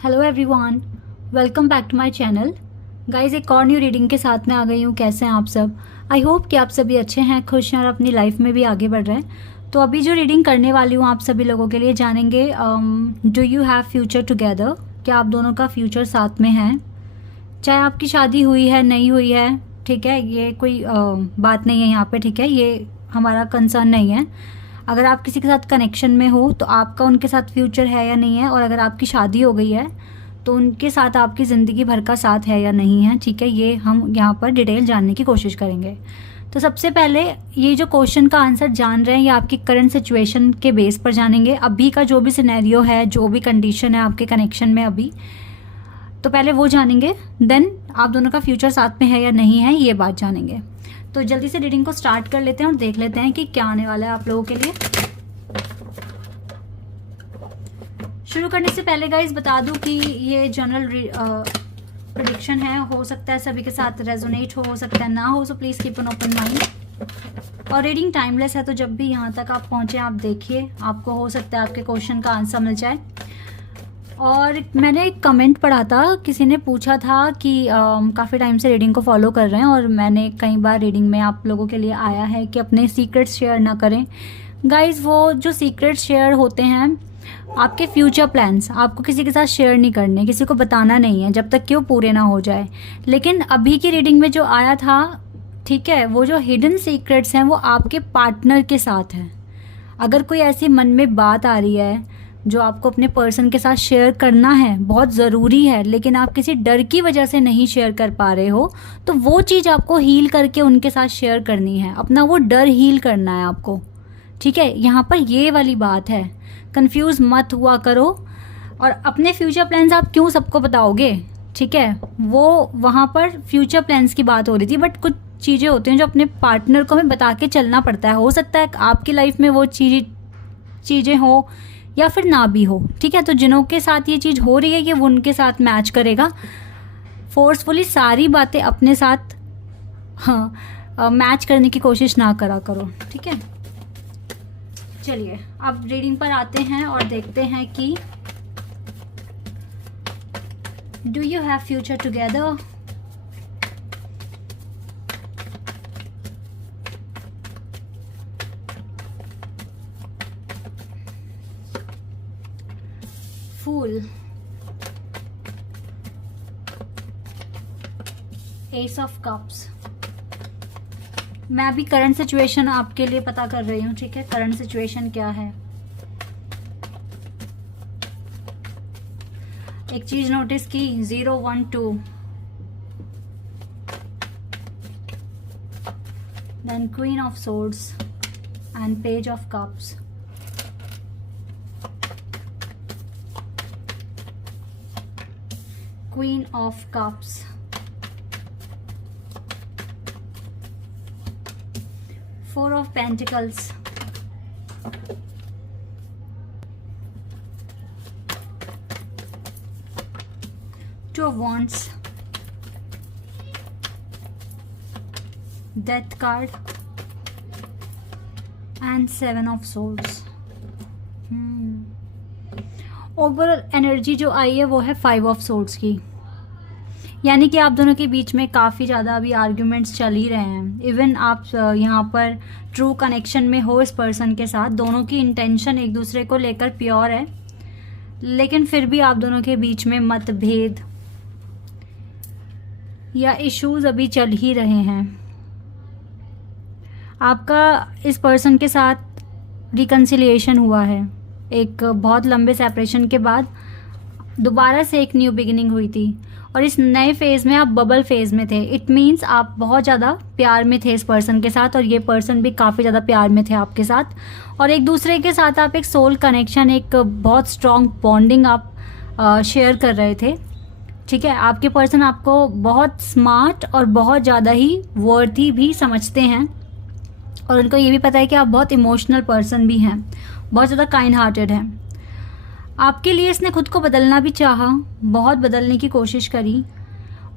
Hello everyone, welcome back to my channel. Guys, एक और new reading के साथ में आ गई हूँ। कैसे हैं आप सब? आई होप कि आप सभी अच्छे हैं, खुश हैं और अपनी लाइफ में भी आगे बढ़ रहे हैं। तो अभी जो रीडिंग करने वाली हूँ आप सभी लोगों के लिए, जानेंगे do you have future together. क्या आप दोनों का फ्यूचर साथ में है? चाहे आपकी शादी हुई है नहीं हुई है, ठीक है, ये कोई बात नहीं है यहाँ पे, ठीक है, ये हमारा कंसर्न नहीं है। अगर आप किसी के साथ कनेक्शन में हो तो आपका उनके साथ फ्यूचर है या नहीं है, और अगर आपकी शादी हो गई है तो उनके साथ आपकी ज़िंदगी भर का साथ है या नहीं है, ठीक है, ये हम यहाँ पर डिटेल जानने की कोशिश करेंगे। तो सबसे पहले ये जो क्वेश्चन का आंसर जान रहे हैं, ये आपकी करंट सिचुएशन के बेस पर जानेंगे। अभी का जो भी सिनेरियो है, जो भी कंडीशन है आपके कनेक्शन में अभी, तो पहले वो जानेंगे, देन आप दोनों का फ्यूचर साथ में है या नहीं है, ये बात जानेंगे। तो जल्दी से रीडिंग को स्टार्ट कर लेते हैं और देख लेते हैं कि क्या आने वाला है आप लोगों के लिए। शुरू करने से पहले गाइस बता दूं कि ये जनरल प्रेडिक्शन है, हो सकता है सभी के साथ रेजोनेट हो सकता है ना हो, so please keep an open mind. और रीडिंग टाइमलेस है, तो जब भी यहाँ तक आप पहुँचे आप देखिए, आपको हो सकता है आपके क्वेश्चन का आंसर मिल जाए। और मैंने एक कमेंट पढ़ा था, किसी ने पूछा था कि काफ़ी टाइम से रीडिंग को फॉलो कर रहे हैं और मैंने कई बार रीडिंग में आप लोगों के लिए आया है कि अपने सीक्रेट्स शेयर ना करें। गाइस, वो जो सीक्रेट्स शेयर होते हैं, आपके फ्यूचर प्लान्स आपको किसी के साथ शेयर नहीं करने, किसी को बताना नहीं है जब तक कि वो पूरे ना हो जाए। लेकिन अभी की रीडिंग में जो आया था, ठीक है, वो जो हिडन सीक्रेट्स हैं वो आपके पार्टनर के साथ हैं। अगर कोई ऐसी मन में बात आ रही है जो आपको अपने पर्सन के साथ शेयर करना है, बहुत ज़रूरी है, लेकिन आप किसी डर की वजह से नहीं शेयर कर पा रहे हो, तो वो चीज़ आपको हील करके उनके साथ शेयर करनी है। अपना वो डर हील करना है आपको, ठीक है। यहाँ पर ये वाली बात है, कंफ्यूज मत हुआ करो। और अपने फ्यूचर प्लान्स आप क्यों सबको बताओगे, ठीक है, वो वहाँ पर फ्यूचर प्लान्स की बात हो रही थी। बट कुछ चीज़ें होती हैं जो अपने पार्टनर को हमें बता के चलना पड़ता है। हो सकता है आपकी लाइफ में वो चीज़ें हो या फिर ना भी हो, ठीक है। तो जिनों के साथ ये चीज़ हो रही है, ये वो उनके साथ मैच करेगा। फोर्सफुली सारी बातें अपने साथ मैच करने की कोशिश ना करा करो, ठीक है। चलिए अब रीडिंग पर आते हैं और देखते हैं कि do you have future together. Fool, ace of cups. मैं अभी करंट सिचुएशन आपके लिए पता कर रही हूँ, ठीक है, करंट सिचुएशन क्या है। एक चीज नोटिस की, 0 1 2, then queen of swords and page of cups. Queen of Cups, Four of Pentacles, Two of Wands, Death card and Seven of Swords. Overall energy जो आई है वो है 5 ऑफ सोर्ड्स की, यानी कि आप दोनों के बीच में काफ़ी ज़्यादा अभी आर्ग्यूमेंट्स चल ही रहे हैं। इवन आप यहाँ पर ट्रू कनेक्शन में हो इस पर्सन के साथ, दोनों की इंटेंशन एक दूसरे को लेकर प्योर है, लेकिन फिर भी आप दोनों के बीच में मतभेद या इश्यूज अभी चल ही रहे हैं। आपका इस पर्सन के साथ रिकन्सिलिएशन हुआ है, एक बहुत लंबे सेपरेशन के बाद दोबारा से एक न्यू बिगिनिंग हुई थी, और इस नए फेज़ में आप बबल फेज़ में थे। इट मीन्स आप बहुत ज़्यादा प्यार में थे इस पर्सन के साथ, और ये पर्सन भी काफ़ी ज़्यादा प्यार में थे आपके साथ, और एक दूसरे के साथ आप एक सोल कनेक्शन, एक बहुत स्ट्रॉन्ग बॉन्डिंग आप शेयर कर रहे थे, ठीक है। आपके पर्सन आपको बहुत स्मार्ट और बहुत ज़्यादा ही वर्थी भी समझते हैं, और उनको ये भी पता है कि आप बहुत इमोशनल पर्सन भी हैं, बहुत ज़्यादा काइंड हार्टेड हैं। आपके लिए इसने खुद को बदलना भी चाहा, बहुत बदलने की कोशिश करी,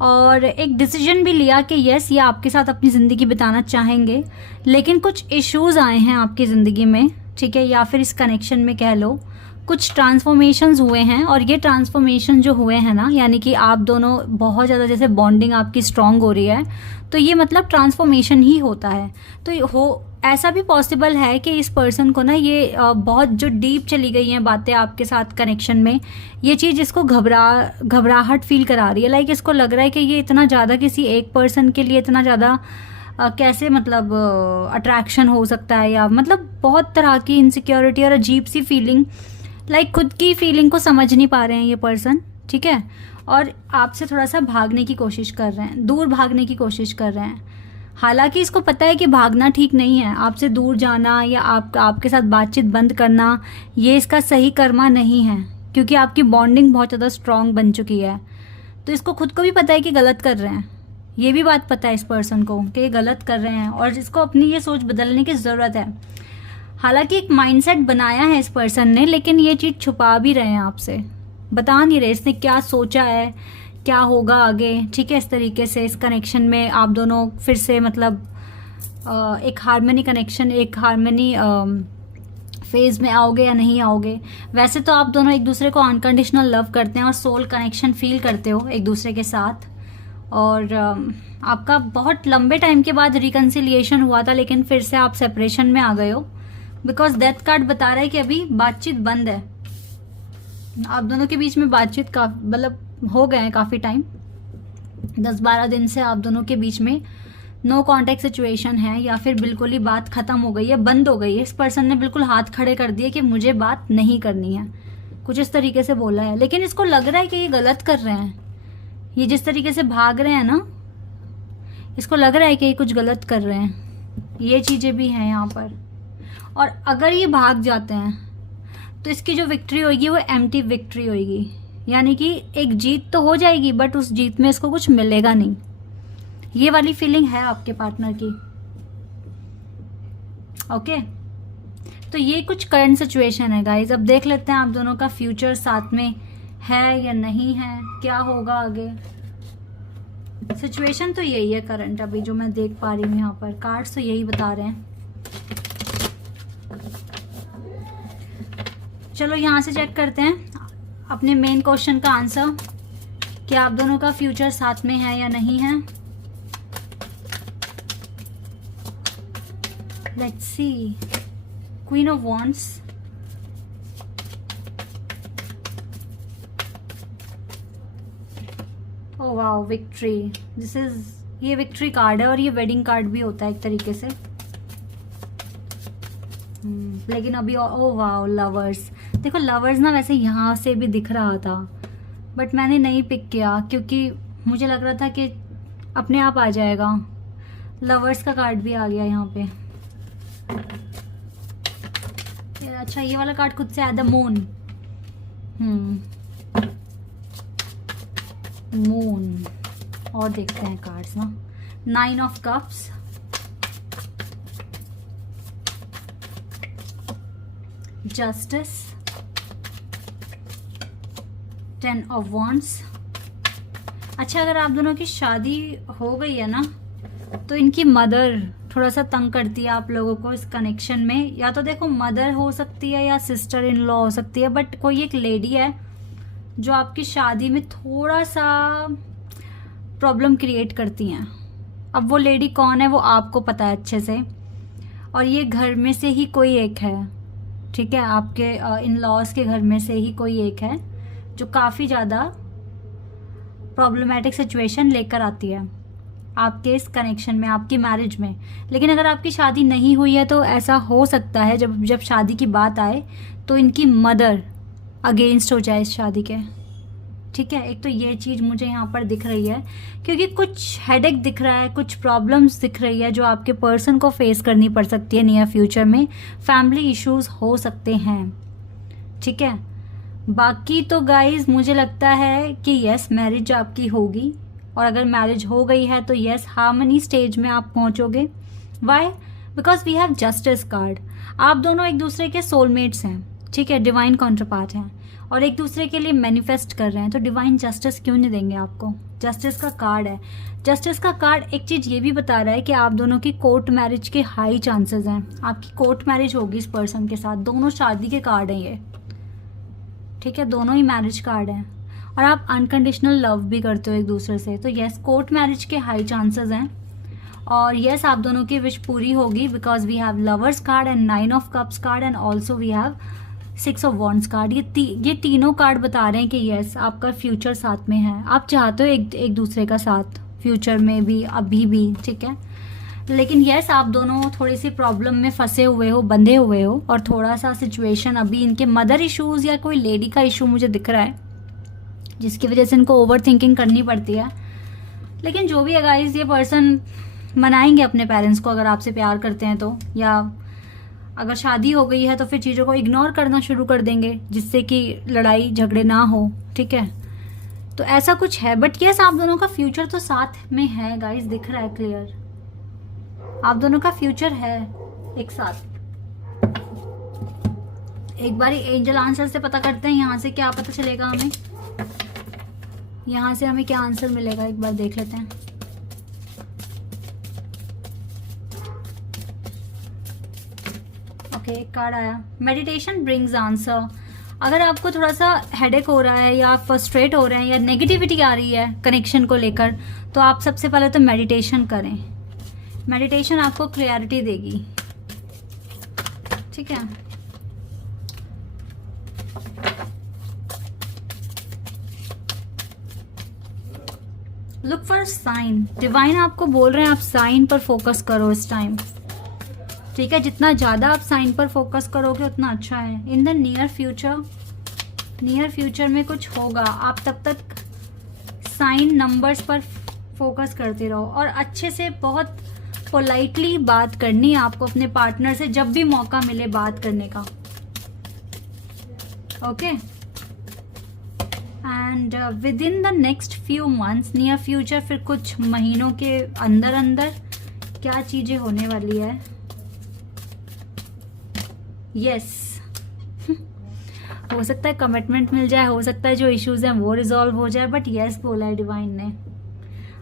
और एक डिसीजन भी लिया कि यस, ये आपके साथ अपनी ज़िंदगी बिताना चाहेंगे। लेकिन कुछ इश्यूज़ आए हैं आपकी ज़िंदगी में, ठीक है, या फिर इस कनेक्शन में कह लो, कुछ ट्रांसफॉर्मेशंस हुए हैं, और ये ट्रांसफॉर्मेशन जो हुए हैं ना, यानी कि आप दोनों बहुत ज़्यादा जैसे बॉन्डिंग आपकी स्ट्रांग हो रही है, तो ये मतलब ट्रांसफॉर्मेशन ही होता है। तो ऐसा भी पॉसिबल है कि इस पर्सन को ना ये बहुत जो डीप चली गई हैं बातें आपके साथ कनेक्शन में, ये चीज़ इसको घबराहट फील करा रही है। लाइक इसको लग रहा है कि ये इतना ज़्यादा किसी एक पर्सन के लिए इतना ज़्यादा कैसे मतलब अट्रैक्शन हो सकता है, या मतलब बहुत तरह की इनसिक्योरिटी और अजीब सी फीलिंग, लाइक खुद की फीलिंग को समझ नहीं पा रहे हैं ये पर्सन, ठीक है। और आपसे थोड़ा सा भागने की कोशिश कर रहे हैं, दूर भागने की कोशिश कर रहे हैं। हालांकि इसको पता है कि भागना ठीक नहीं है, आपसे दूर जाना या आपके साथ बातचीत बंद करना, ये इसका सही कर्मा नहीं है, क्योंकि आपकी बॉन्डिंग बहुत ज़्यादा स्ट्रॉन्ग बन चुकी है। तो इसको खुद को भी पता है कि गलत कर रहे हैं, ये भी बात पता है इस पर्सन को कि ये गलत कर रहे हैं, और इसको अपनी ये सोच बदलने की ज़रूरत है। हालांकि एक माइंडसेट बनाया है इस पर्सन ने, लेकिन ये चीज़ छुपा भी रहे हैं आपसे, बता नहीं रहे इसने क्या सोचा है, क्या होगा आगे, ठीक है। इस तरीके से इस कनेक्शन में आप दोनों फिर से मतलब एक हार्मनी कनेक्शन, एक हार्मनी फेज में आओगे या नहीं आओगे। वैसे तो आप दोनों एक दूसरे को अनकंडीशनल लव करते हैं और सोल कनेक्शन फील करते हो एक दूसरे के साथ, और आपका बहुत लंबे टाइम के बाद रिकन्सिलिएशन हुआ था, लेकिन फिर से आप सेपरेशन में आ गए हो, बिकॉज डेथ कार्ड बता रहा है कि अभी बातचीत बंद है। आप दोनों के बीच में बातचीत का मतलब हो गए हैं काफ़ी टाइम, 10-12 दिन से आप दोनों के बीच में नो कॉन्टेक्ट सिचुएशन है, या फिर बिल्कुल ही बात खत्म हो गई है, बंद हो गई है। इस पर्सन ने बिल्कुल हाथ खड़े कर दिए कि मुझे बात नहीं करनी है, कुछ इस तरीके से बोला है। लेकिन इसको लग रहा है कि ये गलत कर रहे हैं, ये जिस तरीके से भाग रहे हैं ना, इसको लग रहा है कि ये कुछ गलत कर रहे हैं। ये चीज़ें भी हैं यहाँ पर। और अगर ये भाग जाते हैं तो इसकी जो विक्ट्री होगी वो एम्प्टी विक्ट्री होगी, यानी कि एक जीत तो हो जाएगी बट उस जीत में इसको कुछ मिलेगा नहीं। ये वाली फीलिंग है आपके पार्टनर की, ओके। तो ये कुछ करंट सिचुएशन है गाइज। अब देख लेते हैं आप दोनों का फ्यूचर साथ में है या नहीं है, क्या होगा आगे। सिचुएशन तो यही है करंट अभी जो मैं देख पा रही हूँ यहाँ पर, कार्ड्स तो यही बता रहे हैं। चलो यहाँ से चेक करते हैं अपने मेन क्वेश्चन का आंसर, कि आप दोनों का फ्यूचर साथ में है या नहीं है। Let's see, queen of wands, oh wow, victory. This is, ये विक्ट्री कार्ड है और ये वेडिंग कार्ड भी होता है एक तरीके से। लेकिन अभी ओह वाओ, लवर्स। देखो लवर्स ना वैसे यहाँ से भी दिख रहा था, बट मैंने नहीं पिक किया क्योंकि मुझे लग रहा था कि अपने आप आ जाएगा। लवर्स का कार्ड भी आ गया यहाँ पे। अच्छा, ये वाला कार्ड खुद से आया, द मून। मून। और देखते हैं कार्ड्स ना, 9 of cups, justice, 10 of wands. अच्छा, अगर आप दोनों की शादी हो गई है ना, तो इनकी मदर थोड़ा सा तंग करती है आप लोगों को इस कनेक्शन में। या तो देखो मदर हो सकती है या सिस्टर इन लॉ हो सकती है, बट कोई एक लेडी है जो आपकी शादी में थोड़ा सा प्रॉब्लम क्रिएट करती हैं। अब वो लेडी कौन है वो आपको पता है अच्छे से, और ये घर में से ही कोई एक है, ठीक है। आपके इन लॉज के घर में से ही कोई एक है जो काफ़ी ज़्यादा प्रॉब्लमेटिक सिचुएशन लेकर आती है आपके इस कनेक्शन में, आपकी मैरिज में। लेकिन अगर आपकी शादी नहीं हुई है तो ऐसा हो सकता है जब शादी की बात आए तो इनकी मदर अगेंस्ट हो जाए इस शादी के, ठीक है। एक तो ये चीज़ मुझे यहाँ पर दिख रही है, क्योंकि कुछ हेडेक दिख रहा है, कुछ प्रॉब्लम्स दिख रही है जो आपके पर्सन को फेस करनी पड़ सकती है नियर फ्यूचर में। फैमिली इश्यूज हो सकते हैं, ठीक है। बाकी तो गाइज मुझे लगता है कि यस, मैरिज आपकी होगी, और अगर मैरिज हो गई है तो यस, हार्मनी स्टेज में आप पहुंचोगे। Why? Because we have justice card. आप दोनों एक दूसरे के सोलमेट्स हैं, ठीक है, डिवाइन कॉन्ट्रपार्ट हैं, और एक दूसरे के लिए मैनिफेस्ट कर रहे हैं, तो डिवाइन जस्टिस क्यों नहीं देंगे आपको। जस्टिस का कार्ड है। जस्टिस का कार्ड एक चीज़ ये भी बता रहा है कि आप दोनों की कोर्ट मैरिज के हाई चांसेस हैं, आपकी कोर्ट मैरिज होगी इस पर्सन के साथ। दोनों शादी के कार्ड हैं ये, ठीक है, दोनों ही मैरिज कार्ड हैं और आप अनकंडीशनल लव भी करते हो एक दूसरे से। तो यस, कोर्ट मैरिज के हाई चांसेस हैं और यस, आप दोनों की विश पूरी होगी because we have lovers card and 9 of cups card and also we have 6 of wands card. ये तीनों कार्ड बता रहे हैं कि यस, आपका फ्यूचर साथ में है, आप चाहते हो एक दूसरे का साथ फ्यूचर में भी, अभी भी, ठीक है। लेकिन यस, आप दोनों थोड़ी सी प्रॉब्लम में फंसे हुए हो, बंधे हुए हो और थोड़ा सा सिचुएशन अभी इनके मदर इश्यूज या कोई लेडी का इशू मुझे दिख रहा है जिसकी वजह से इनको ओवर थिंकिंग करनी पड़ती है। लेकिन जो भी है गाइस, ये पर्सन मनाएंगे अपने पेरेंट्स को अगर आपसे प्यार करते हैं तो, या अगर शादी हो गई है तो फिर चीज़ों को इग्नोर करना शुरू कर देंगे जिससे कि लड़ाई झगड़े ना हो, ठीक है। तो ऐसा कुछ है, बट यस, आप दोनों का फ्यूचर तो साथ में है गाइस, दिख रहा है क्लियर, आप दोनों का फ्यूचर है एक साथ। एक बार एंजल आंसर से पता करते हैं यहाँ से क्या पता चलेगा हमें, यहाँ से हमें क्या आंसर मिलेगा, एक बार देख लेते हैं। ओके, एक कार्ड आया, मेडिटेशन ब्रिंग्स आंसर। अगर आपको थोड़ा सा हेडेक हो रहा है या आप फ्रस्ट्रेट हो रहे हैं या नेगेटिविटी आ रही है कनेक्शन को लेकर, तो आप सबसे पहले तो मेडिटेशन करें। मेडिटेशन आपको क्लैरिटी देगी, ठीक है। लुक फॉर साइन, डिवाइन आपको बोल रहे हैं आप साइन पर फोकस करो इस टाइम, ठीक है। जितना ज़्यादा आप साइन पर फोकस करोगे उतना अच्छा है। इन द नियर फ्यूचर में कुछ होगा, आप तब तक साइन नंबर्स पर फोकस करते रहो और अच्छे से बहुत पोलाइटली बात करनी है आपको अपने पार्टनर से जब भी मौका मिले बात करने का, okay. And with in the next few months, near future, फिर कुछ महीनों के अंदर अंदर क्या चीजें होने वाली है। यस हो सकता है कमिटमेंट मिल जाए, हो सकता है जो इश्यूज हैं वो रिजॉल्व हो जाए, बट यस बोला है डिवाइन ने।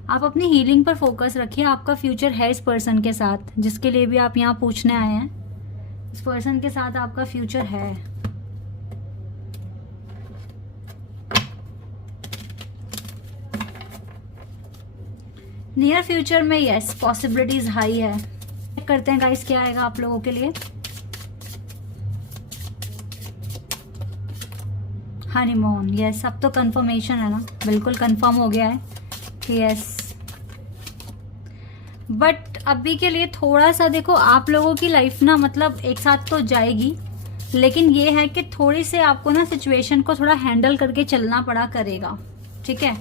आप अपनी हीलिंग पर फोकस रखिए, आपका फ्यूचर है इस पर्सन के साथ जिसके लिए भी आप यहाँ पूछने आए हैं। इस पर्सन के साथ आपका फ्यूचर है। नियर फ्यूचर में यस, पॉसिबिलिटीज हाई है। करते हैं गाइस क्या आएगा आप लोगों के लिए। हनीमून, यस, अब तो कंफर्मेशन है ना, बिल्कुल कंफर्म हो गया है, यस। बट अभी के लिए थोड़ा सा देखो, आप लोगों की लाइफ ना मतलब एक साथ तो जाएगी, लेकिन ये है कि थोड़ी से आपको ना सिचुएशन को थोड़ा हैंडल करके चलना पड़ा करेगा, ठीक है।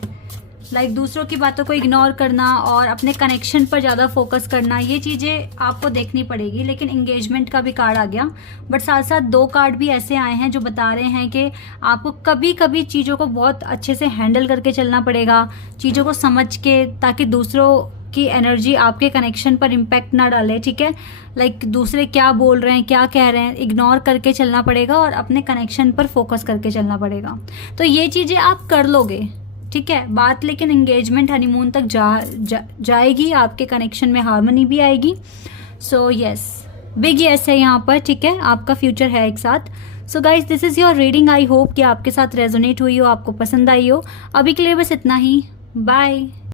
लाइक दूसरों की बातों को इग्नोर करना और अपने कनेक्शन पर ज़्यादा फोकस करना, ये चीज़ें आपको देखनी पड़ेगी। लेकिन एंगेजमेंट का भी कार्ड आ गया, बट साथ साथ 2 कार्ड भी ऐसे आए हैं जो बता रहे हैं कि आपको कभी कभी चीज़ों को बहुत अच्छे से हैंडल करके चलना पड़ेगा, चीज़ों को समझ के, ताकि दूसरों की एनर्जी आपके कनेक्शन पर इम्पैक्ट ना डाले, ठीक है। लाइक दूसरे क्या बोल रहे हैं, क्या कह रहे हैं, इग्नोर करके चलना पड़ेगा और अपने कनेक्शन पर फोकस करके चलना पड़ेगा। तो ये चीज़ें आप कर लोगे, ठीक है। बात लेकिन एंगेजमेंट हनीमून तक जाएगी, आपके कनेक्शन में हार्मनी भी आएगी। सो यस, बिग यस है यहाँ पर, ठीक है। आपका फ्यूचर है एक साथ। So guys, this is your reading. I hope कि आपके साथ रेजोनेट हुई हो, आपको पसंद आई हो। अभी के लिए बस इतना ही, बाय।